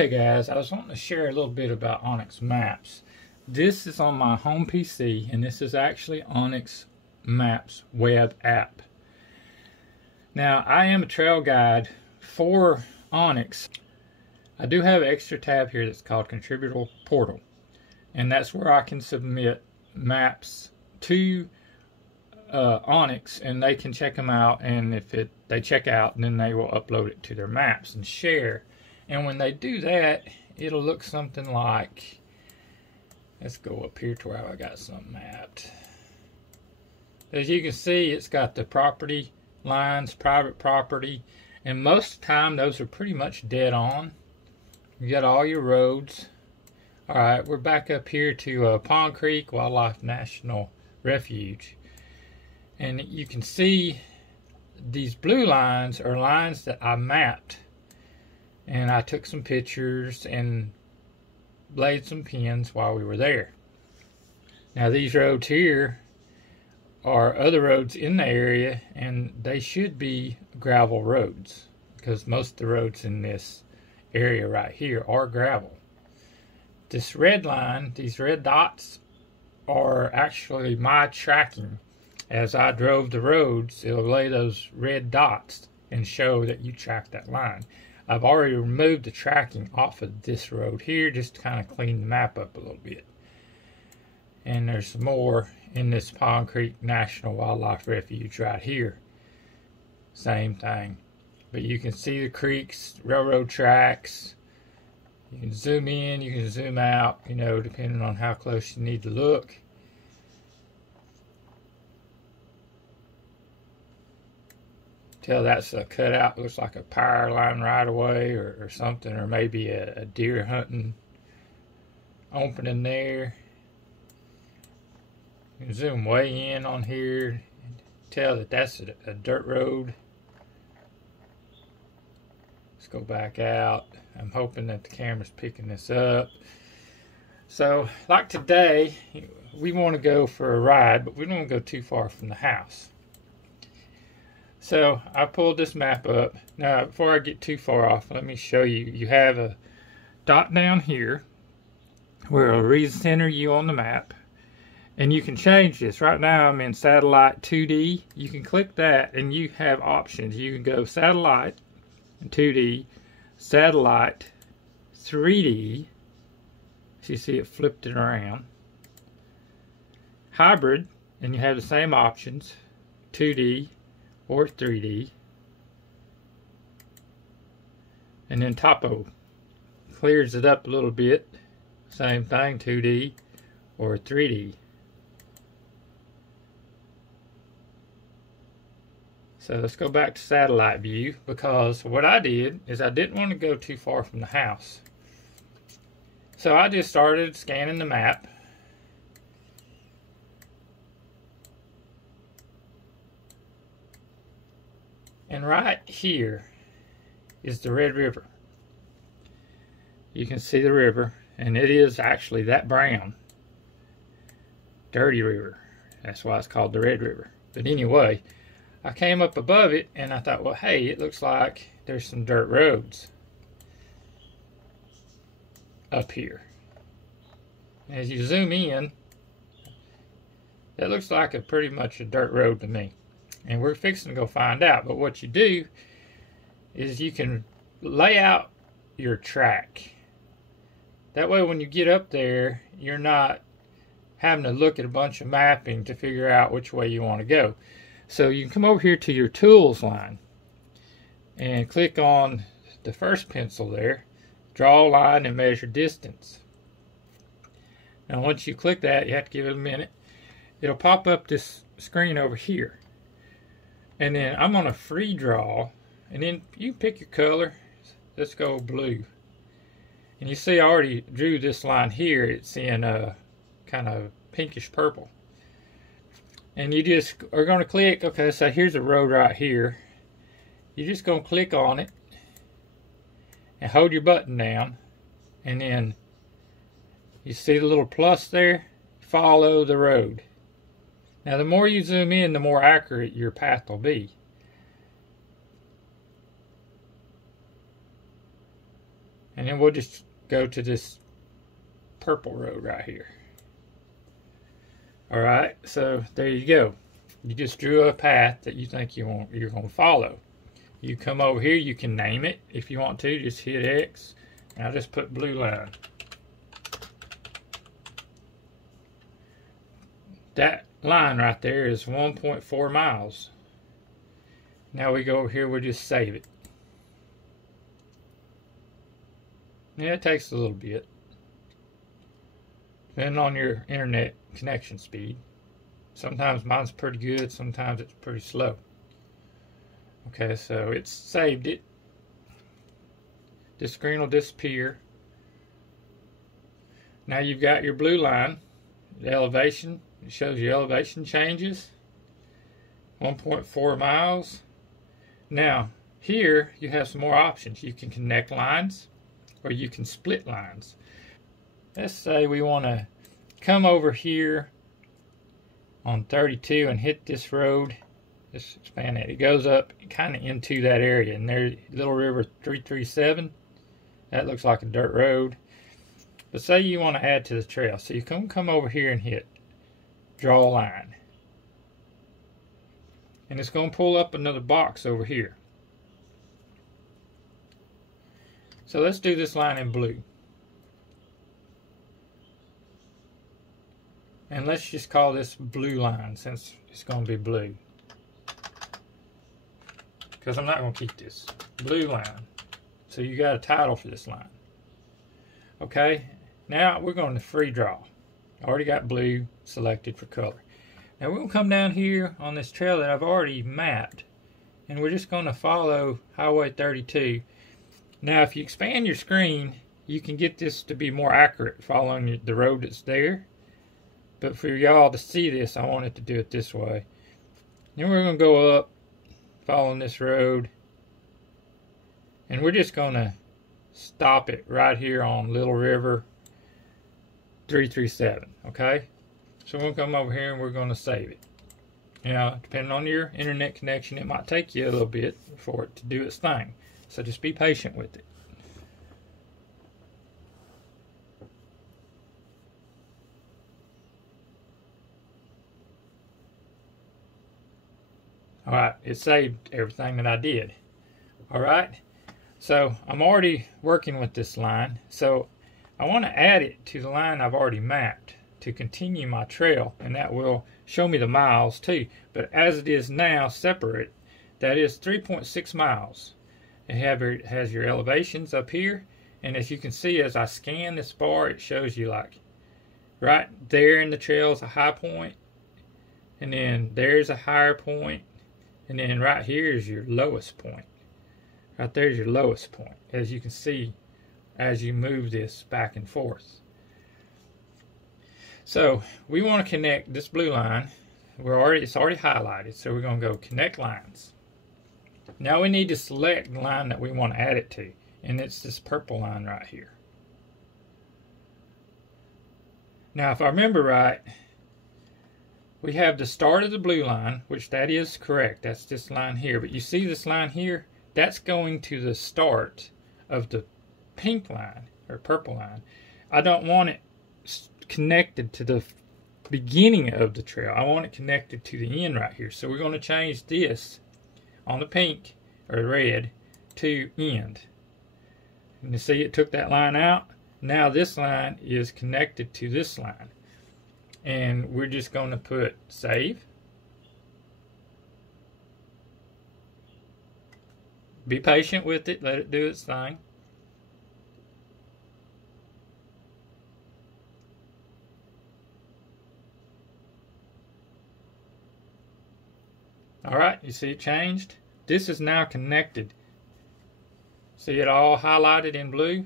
Okay guys, I was wanting to share a little bit about Onx Maps. This is on my home PC, and this is actually Onx Maps web app. Now, I am a trail guide for Onx. I do have an extra tab here that's called Contributor Portal, and that's where I can submit maps to Onx, and they can check them out, and if they check out, then they will upload it to their maps and share. And when they do that, it'll look something like, let's go up here to where I got something mapped. As you can see, it's got the property lines, private property, and most of the time those are pretty much dead on. You got all your roads. Alright, we're back up here to Pond Creek Wildlife National Refuge. And you can see these blue lines are lines that I mapped. And I took some pictures and laid some pins while we were there. Now these roads here are other roads in the area, and they should be gravel roads because most of the roads in this area right here are gravel. This red line, these red dots, are actually my tracking. As I drove the roads, it'll lay those red dots and show that you tracked that line. I've already removed the tracking off of this road here just to kind of clean the map up a little bit. And there's more in this Pond Creek National Wildlife Refuge right here. Same thing. But you can see the creeks, railroad tracks. You can zoom in, you can zoom out, you know, depending on how close you need to look. Tell that's a cutout, looks like a power line right away or something, or maybe a deer hunting opening there. You can zoom way in on here and tell that that's a dirt road. Let's go back out. I'm hoping that the camera's picking this up. So, like today, we want to go for a ride, but we don't want to go too far from the house. So I pulled this map up. Now before I get too far off, let me show you. You have a dot down here where it'll recenter you on the map. And you can change this. Right now I'm in satellite 2D. You can click that and you have options. You can go satellite 2D, satellite 3D. So you see it flipped it around. Hybrid, and you have the same options, 2D or 3D. And then topo clears it up a little bit. Same thing, 2D or 3D. So let's go back to satellite view, because what I did is I didn't want to go too far from the house. So I just started scanning the map. And right here is the Red River. You can see the river, and it is actually that brown, dirty river. That's why it's called the Red River. But anyway, I came up above it and I thought, well, hey, it looks like there's some dirt roads up here. As you zoom in, that looks like pretty much a dirt road to me. And we're fixing to go find out. But what you do is you can lay out your track. That way when you get up there, you're not having to look at a bunch of mapping to figure out which way you want to go. So you can come over here to your tools line and click on the first pencil there. Draw a line and measure distance. Now once you click that, you have to give it a minute. It'll pop up this screen over here. And then I'm on a free draw, and then you pick your color. Let's go blue. And you see I already drew this line here. It's in kind of pinkish purple. And you just are going to click, okay, so here's a road right here. You're just going to click on it and hold your button down. And then you see the little plus there? Follow the road. Now the more you zoom in, the more accurate your path will be. And then we'll just go to this purple road right here. Alright, so there you go. You just drew a path that you think you're going to follow. You come over here, you can name it if you want to. Just hit X, and I'll just put blue line. That line right there is 1.4 miles. Now we go over here, we'll just save it. Yeah, it takes a little bit, depending on your internet connection speed. Sometimes mine's pretty good, sometimes it's pretty slow. Okay, so it's saved it. This screen will disappear. Now you've got your blue line, the elevation. It shows your elevation changes. 1.4 miles. Now, here you have some more options. You can connect lines, or you can split lines. Let's say we want to come over here on 32 and hit this road. Just expand it. It goes up kind of into that area. And there's Little River 337. That looks like a dirt road. But say you want to add to the trail. So you come over here and hit draw line. And it's going to pull up another box over here. So let's do this line in blue. And let's just call this blue line since it's going to be blue. Because I'm not going to keep this. Blue line. So you got a title for this line. Okay, now we're going to free draw. I already got blue selected for color. Now we're going to come down here on this trail that I've already mapped. And we're just going to follow Highway 32. Now if you expand your screen, you can get this to be more accurate following the road that's there. But for y'all to see this, I wanted to do it this way. Then we're going to go up, following this road. And we're just going to stop it right here on Little River 337. Okay? So we're going to come over here and we're going to save it. Now, depending on your internet connection, it might take you a little bit for it to do its thing. So just be patient with it. Alright, it saved everything that I did. Alright, so I'm already working with this line. So I want to add it to the line I've already mapped to continue my trail. And that will show me the miles too. But as it is now separate, that is 3.6 miles. It has your elevations up here. And as you can see, as I scan this bar, it shows you like right there in the trail is a high point. And then there's a higher point. And then right here is your lowest point. Right there's your lowest point, as you can see as you move this back and forth. So we want to connect this blue line. It's already highlighted, so we're going to go connect lines. Now we need to select the line that we want to add it to, and it's this purple line right here. Now if I remember right, we have the start of the blue line, which that is correct. That's this line here. But you see this line here? That's going to the start of the pink line, or purple line. I don't want it connected to the beginning of the trail. I want it connected to the end right here. So we're going to change this on the pink, or red, to end. And you see it took that line out. Now this line is connected to this line. And we're just going to put save. Be patient with it. Let it do its thing. Alright, you see it changed? This is now connected. See it all highlighted in blue?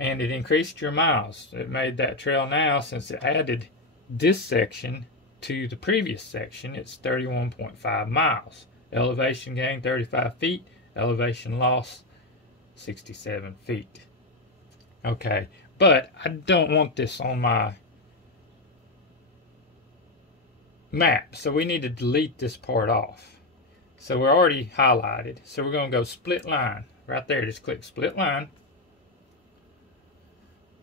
And it increased your miles. It made that trail now, since it added this section to the previous section, it's 31.5 miles. Elevation gain 35 feet. Elevation loss 67 feet. Okay, but I don't want this on my map, so we need to delete this part off. So we're already highlighted. So we're going to go split line. Right there, just click split line.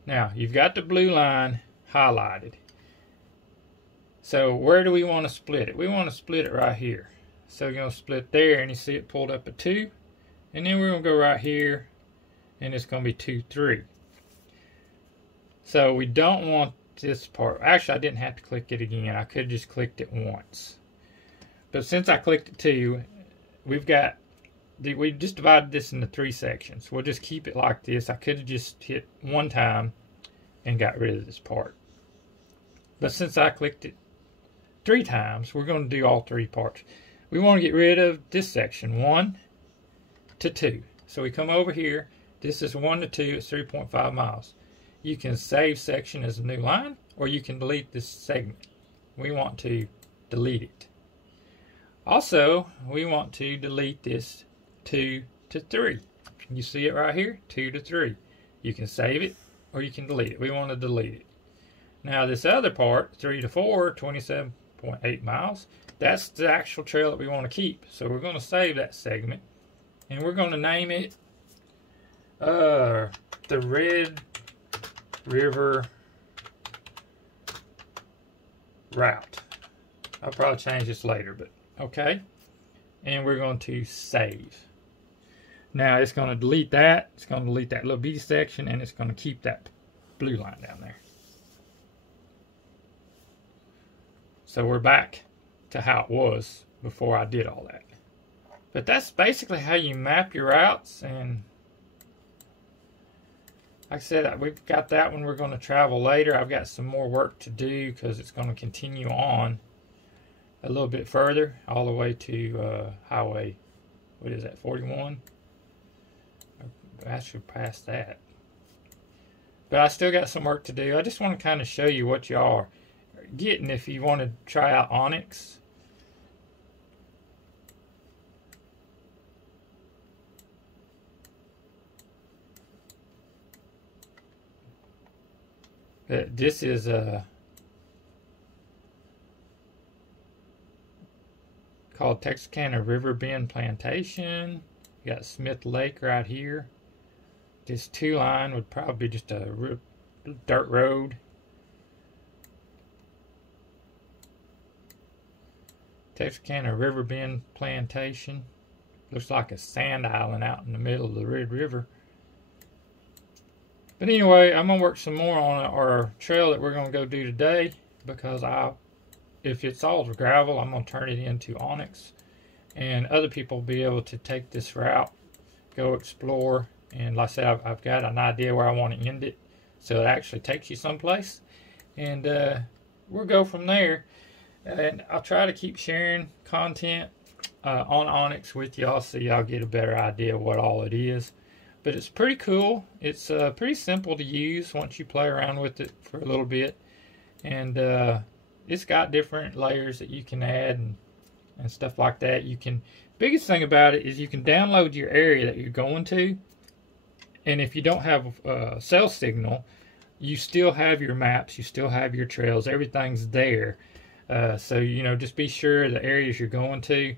Now, you've got the blue line highlighted. So where do we want to split it? We want to split it right here. So we're going to split there, and you see it pulled up a 2. And then we're going to go right here, and it's going to be 2, 3. So we don't want this part. Actually, I didn't have to click it again. I could have just clicked it once. But since I clicked it 2, we just divided this into 3 sections. We'll just keep it like this. I could have just hit one time and got rid of this part. But since I clicked it 3 times, we're going to do all 3 parts. We want to get rid of this section, 1 to 2. So we come over here. This is 1 to 2. It's 3.5 miles. You can save section as a new line, or you can delete this segment. We want to delete it. Also, we want to delete this 2 to 3. You see it right here, 2 to 3. You can save it, or you can delete it. We want to delete it. Now this other part, 3 to 4, 27.8 miles, that's the actual trail that we want to keep. So we're going to save that segment, and we're going to name it the Red River Route. I'll probably change this later, but okay. And we're going to save. Now it's going to delete that. It's going to delete that little bitty section, and it's going to keep that blue line down there. So we're back to how it was before I did all that. But that's basically how you map your routes. And like I said, we've got that one. We're going to travel later. I've got some more work to do because it's going to continue on a little bit further, all the way to highway, what is that, 41? I should pass that. But I still got some work to do. I just want to kind of show you what y'all are getting if you want to try out Onx. This is called Texarkana River Bend Plantation. You got Smith Lake right here. This 2 line would probably be just a dirt road. Texarkana River Bend Plantation. Looks like a sand island out in the middle of the Red River. But anyway, I'm going to work some more on our trail that we're going to go do today, because if it's all gravel, I'm going to turn it into Onx, and other people will be able to take this route, go explore, and like I said, I've got an idea where I want to end it, so it actually takes you someplace, and we'll go from there. And I'll try to keep sharing content on Onx with y'all, so y'all get a better idea of what all it is. But it's pretty cool. It's pretty simple to use once you play around with it for a little bit. And it's got different layers that you can add and stuff like that. Biggest thing about it is you can download your area that you're going to. And if you don't have a cell signal, you still have your maps, you still have your trails, everything's there. So, just be sure the areas you're going to,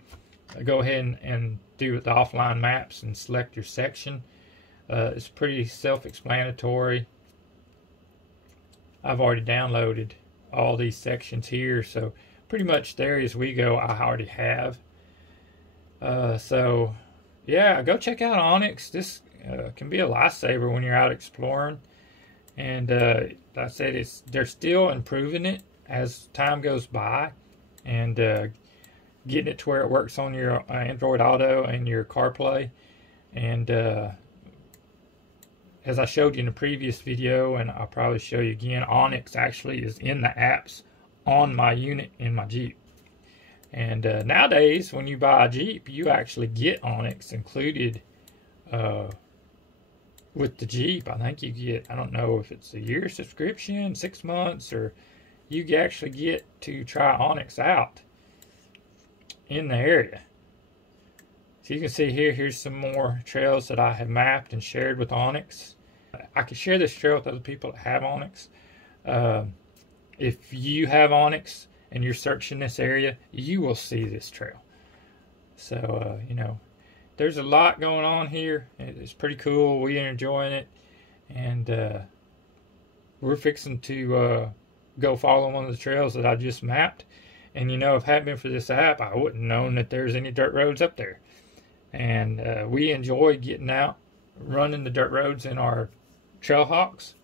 go ahead and do the offline maps and select your section. It's pretty self-explanatory. I've already downloaded all these sections here, so pretty much the areas we go I already have. So yeah, go check out Onx. This can be a lifesaver when you're out exploring. And like I said, they're still improving it as time goes by, and getting it to where it works on your Android Auto and your CarPlay. And as I showed you in the previous video, and I'll probably show you again, Onx actually is in the apps on my unit in my Jeep. And nowadays, when you buy a Jeep, you actually get Onx included with the Jeep. I think you get, I don't know if it's a year subscription, 6 months, or you actually get to try Onx out in the area. So you can see here's some more trails that I have mapped and shared with Onx. I can share this trail with other people that have Onx. If you have Onx and you're searching this area, you will see this trail. So, you know, there's a lot going on here. It's pretty cool. We're enjoying it. And we're fixing to go follow one of the trails that I just mapped. And, you know, if it hadn't been for this app, I wouldn't have known that there's any dirt roads up there. And we enjoy getting out, running the dirt roads in our Trailhawks.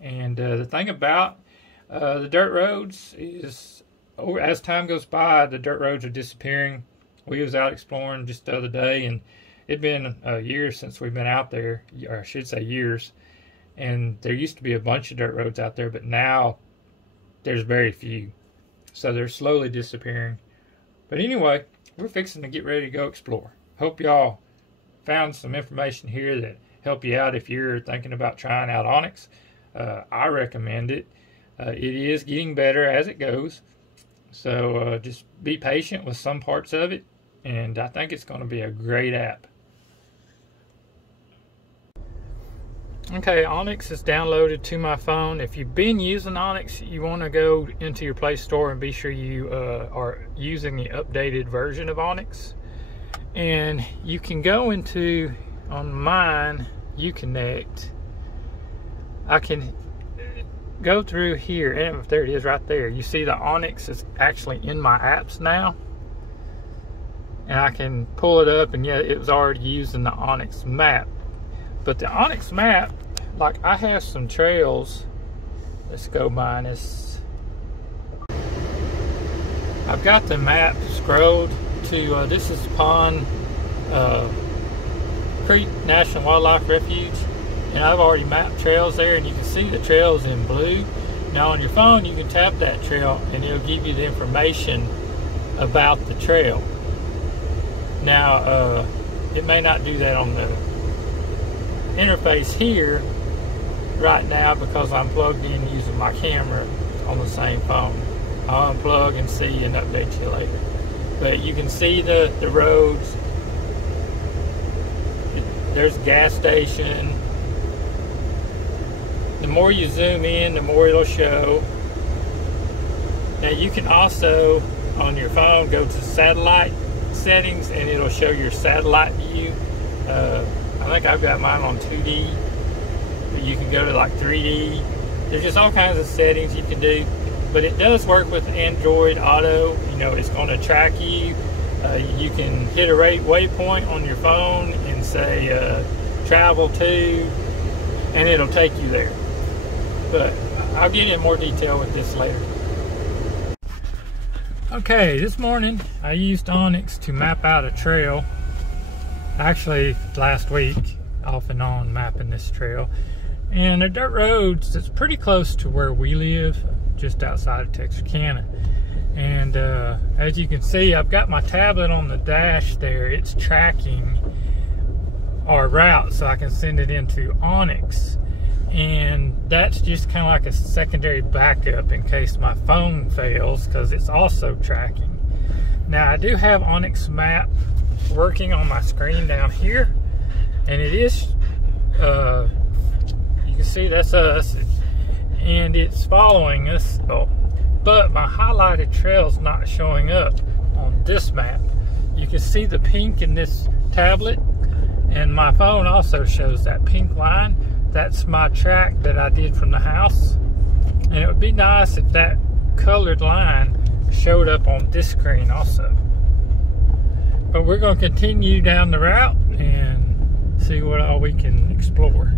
And the thing about the dirt roads is, as time goes by, the dirt roads are disappearing. We was out exploring just the other day, and it'd been years since we've been out there, or I should say years. And there used to be a bunch of dirt roads out there, but now there's very few. So they're slowly disappearing. But anyway, we're fixing to get ready to go explore. Hope y'all found some information here that help you out if you're thinking about trying out Onx. I recommend it. It is getting better as it goes. So just be patient with some parts of it. And I think it's going to be a great app. Okay, Onx is downloaded to my phone. If you've been using Onx, you want to go into your Play Store and be sure you are using the updated version of Onx. And you can go into, on mine, Uconnect. I can go through here, and there it is right there. You see the Onx is actually in my apps now. And I can pull it up, and yeah, it was already using the Onx map. But the Onx map, like I have some trails. Let's go minus. I've got the map scrolled to, this is Pond Creek National Wildlife Refuge. And I've already mapped trails there, and you can see the trails in blue. Now on your phone, you can tap that trail, and it'll give you the information about the trail. Now, it may not do that on the interface here right now because I'm plugged in using my camera on the same phone. I'll unplug and see and update you later. But you can see the roads. There's a gas station. The more you zoom in, the more it'll show. Now you can also, on your phone, go to satellite settings and it'll show your satellite view. I think I've got mine on 2D, but you can go to like 3D. There's just all kinds of settings you can do, but it does work with Android Auto. You know, it's going to track you. You can hit a waypoint on your phone and say travel to, and it'll take you there. But I'll get in more detail with this later. Okay, this morning I used Onx to map out a trail. Actually, last week, off and on mapping this trail. And the dirt roads, it's pretty close to where we live, just outside of Texarkana. And as you can see, I've got my tablet on the dash there. It's tracking our route so I can send it into Onx. And that's just kind of like a secondary backup in case my phone fails, because it's also tracking. Now, I do have Onx Map working on my screen down here, and it is you can see that's us, and it's following us. But my highlighted trail's not showing up on this map. You can see the pink in this tablet, and my phone also shows that pink line. That's my track that I did from the house, and it would be nice if that colored line showed up on this screen also. But we're going to continue down the route and see what all we can explore.